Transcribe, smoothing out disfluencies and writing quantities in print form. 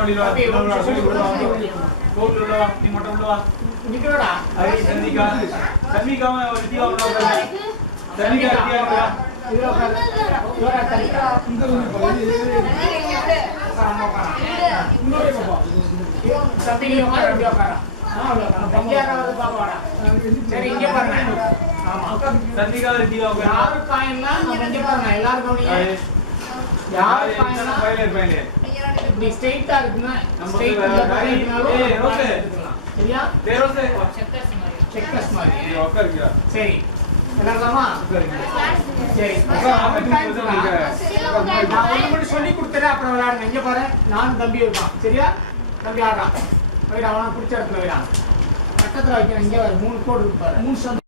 நீ மட்டும் உள்ள வா நிக்கறடா ஐ சந்திகா சந்திகாம ஒரு தீவா உள்ள சந்திகா தியா இதுல உட்கார் யோரா தரிகா இந்த போய் இன்னொரு பாப்பா சந்திகா உட்கார் சரி இங்க பாருங்க ஆமா சந்திகா தியா உட்கார் யாரு காயனா நம்ம இங்க பாருங்க எல்லாரும் கவனிங்க யாரு காயனா பைலே இப்படி ஸ்ட்ரைட்டா இருக்குனா ஸ்ட்ரைட்டா இருக்குனாலும் ஓகே சரியா தேரோசே செக்கர்ஸ் மாதிரி இது உட்காருங்க சரி எல்லாரலாமா சரி நான் ஒண்ணு மட்டும் சொல்லி கொடுத்துறேன் அப்புறம் விளையாடுங்க இங்க பாரு நான் தம்பி இருக்கான் சரியா தம்பி ஆடுறான் போயிடு அவனை பிடிச்ச இடத்துல வைடா பக்கத்துல வைக்கிறேன் இங்க 3 கோடு இருக்கு பாரு 3